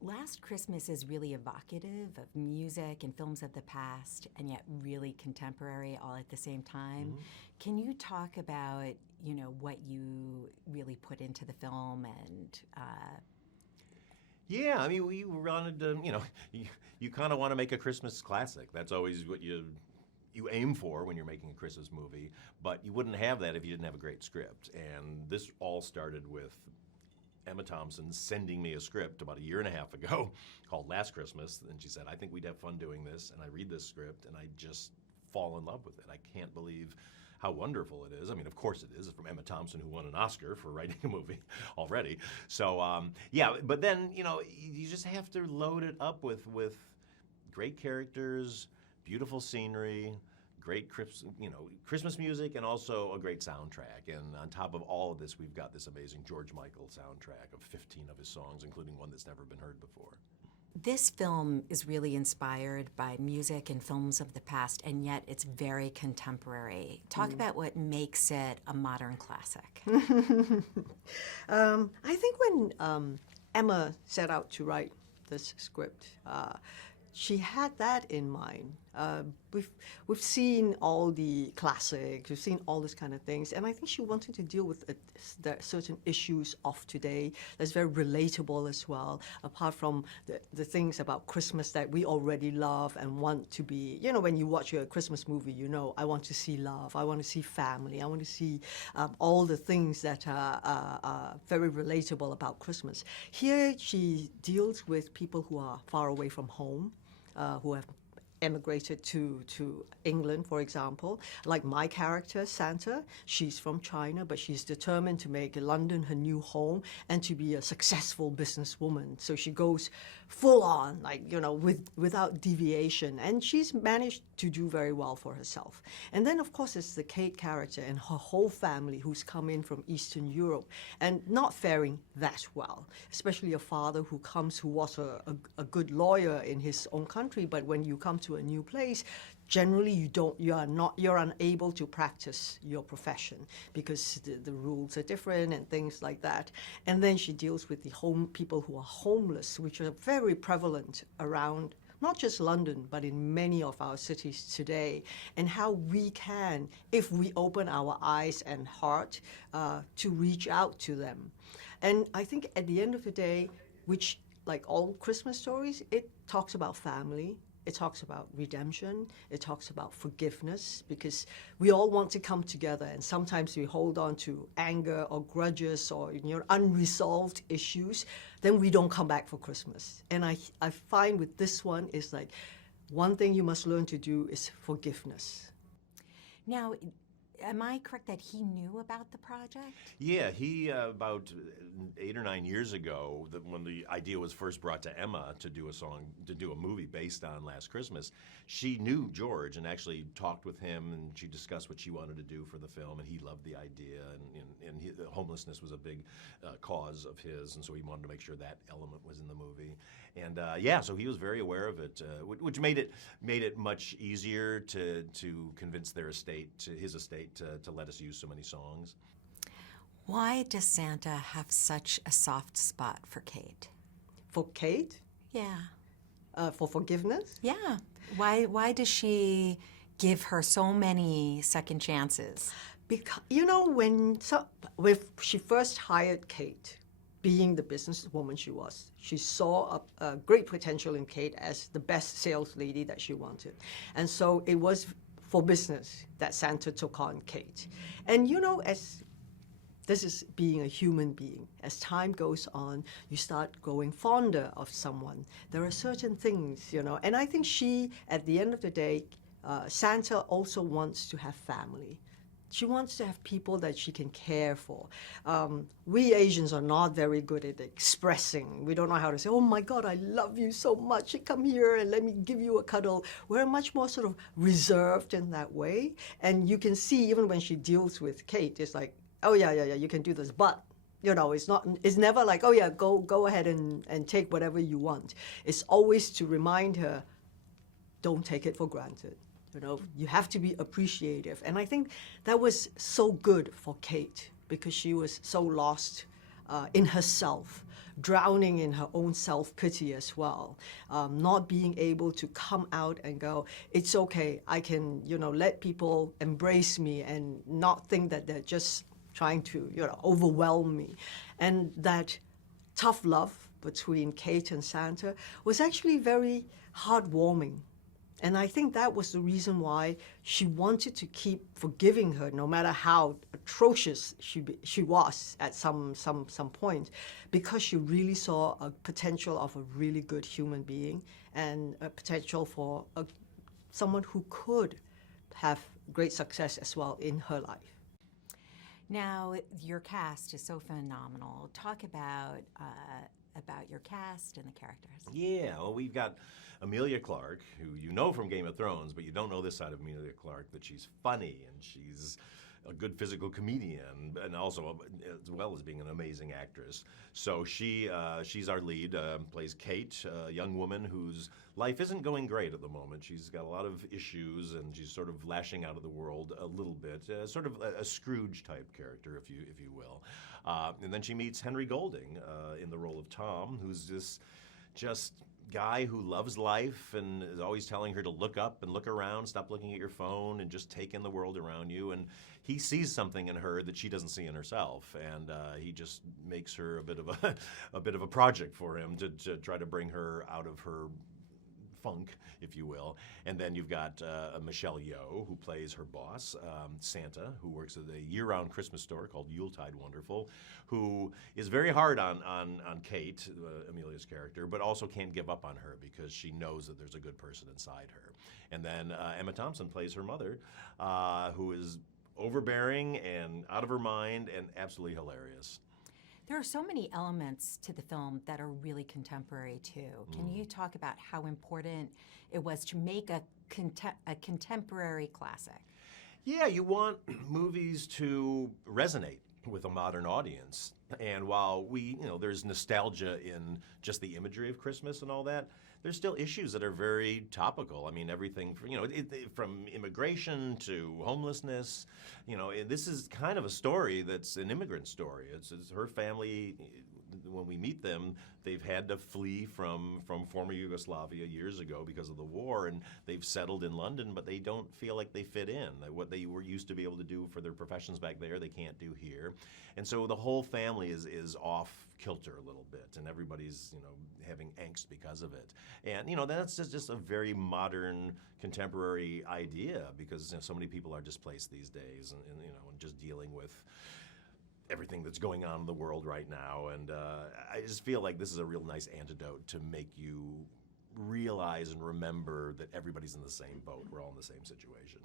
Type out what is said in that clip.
Last Christmas is really evocative of music and films of the past, and yet really contemporary all at the same time. Mm-hmm. Can you talk about, what you really put into the film and? Yeah, I mean, we wanted to, you kind of want to make a Christmas classic. That's always what you aim for when you're making a Christmas movie, but you wouldn't have that if you didn't have a great script. And this all started with Emma Thompson sending me a script about 1.5 years ago called Last Christmas, and she said, I think we'd have fun doing this, and I read this script, and I just fall in love with it. I can't believe how wonderful it is. I mean, of course it is. It's from Emma Thompson, who won an Oscar for writing a movie already. So, yeah, but then, you just have to load it up with great characters, beautiful scenery, great Christmas music, and also a great soundtrack. And on top of all of this, we've got this amazing George Michael soundtrack of 15 of his songs, including one that's never been heard before. This film is really inspired by music and films of the past, and yet it's very contemporary. Talk about what makes it a modern classic. I think when Emma set out to write this script, she had that in mind. We've seen all the classics, we've seen all this kind of things, and I think she wanted to deal with the certain issues of today that's very relatable as well, apart from the things about Christmas that we already love and want to be, when you watch a Christmas movie, I want to see love, I want to see family, I want to see all the things that are very relatable about Christmas. Here she deals with people who are far away from home, who have emigrated to England, for example. Like my character, Santa, she's from China, but she's determined to make London her new home and to be a successful businesswoman. So she goes full on, without deviation, and she's managed to do very well for herself. And then, of course, it's the Kate character and her whole family who's come in from Eastern Europe and not faring that well, especially a father who was a good lawyer in his own country, but when you come to a new place, generally you're unable to practice your profession because the rules are different and things like that. And then she deals with the people who are homeless, which are very prevalent around not just London, but in many of our cities today, and how we can, if we open our eyes and heart, to reach out to them. And I think at the end of the day, which, like all Christmas stories, it talks about family, it talks about redemption, it talks about forgiveness, because we all want to come together, and sometimes we hold on to anger or grudges or unresolved issues, then we don't come back for Christmas. And I find with this one is like, one thing you must learn to do is forgiveness. Now, am I correct that he knew about the project? Yeah, he, about 8 or 9 years ago, when the idea was first brought to Emma to do a movie based on Last Christmas, she knew George and actually talked with him, and she discussed what she wanted to do for the film, and he loved the idea, and homelessness was a big cause of his, and so he wanted to make sure that element was in the movie. And yeah, so he was very aware of it, which made it much easier to convince his estate to let us use so many songs. Why does Santa have such a soft spot for Kate? For Kate? Yeah. For forgiveness? Yeah. Why does she give her so many second chances? Because, when she first hired Kate, being the businesswoman she was, she saw a great potential in Kate as the best sales lady that she wanted. And so it was for business that Santa took on Kate. And as this is being a human being, as time goes on, you start growing fonder of someone. There are certain things, and I think at the end of the day, Santa also wants to have family. She wants to have people that she can care for. We Asians are not very good at expressing. We don't know how to say, oh my God, I love you so much. Come here and let me give you a cuddle. We're much more sort of reserved in that way. And you can see even when she deals with Kate, it's like, oh yeah, you can do this. But, it's never like, oh yeah, go ahead and take whatever you want. It's always to remind her, don't take it for granted. You have to be appreciative. And I think that was so good for Kate because she was so lost in herself, drowning in her own self-pity as well, not being able to come out and go, it's okay, I can, let people embrace me and not think that they're just trying to, overwhelm me. And that tough love between Kate and Santa was actually very heartwarming. And I think that was the reason why she wanted to keep forgiving her, no matter how atrocious she was at some point, because she really saw a potential of a really good human being and a potential for someone who could have great success as well in her life. Now, your cast is so phenomenal. Talk about your cast and the characters. Yeah, well, we've got Emilia Clarke, who you know from Game of Thrones, but you don't know this side of Emilia Clarke, that she's funny and she's a good physical comedian, and also as well as being an amazing actress. So she's our lead, plays Kate, a young woman whose life isn't going great at the moment. She's got a lot of issues, and she's sort of lashing out of the world a little bit, sort of a Scrooge-type character, if you will. And then she meets Henry Golding in the role of Tom, who's this just guy who loves life and is always telling her to look up and look around, stop looking at your phone, and just take in the world around you. And he sees something in her that she doesn't see in herself, and he just makes her a bit of a project for him to try to bring her out of her funk, if you will. And then you've got Michelle Yeoh, who plays her boss, Santa, who works at a year-round Christmas store called Yuletide Wonderful, who is very hard on Kate, Emilia's character, but also can't give up on her because she knows that there's a good person inside her. And then Emma Thompson plays her mother, who is overbearing and out of her mind and absolutely hilarious. There are so many elements to the film that are really contemporary, too. Can you talk about how important it was to make a contemporary classic? Yeah, you want movies to resonate with a modern audience. And while there's nostalgia in just the imagery of Christmas and all that, there's still issues that are very topical. I mean, everything from immigration to homelessness. This is kind of a story that's an immigrant story. It's her family. When we meet them, they've had to flee from former Yugoslavia years ago because of the war, and they've settled in London, but they don't feel like they fit in. What they were used to be able to do for their professions back there, they can't do here. And so the whole family is off kilter a little bit, and everybody's having angst because of it. And that's just a very modern, contemporary idea because so many people are displaced these days, and just dealing with everything that's going on in the world right now. And I just feel like this is a real nice antidote to make you realize and remember that everybody's in the same boat. We're all in the same situation.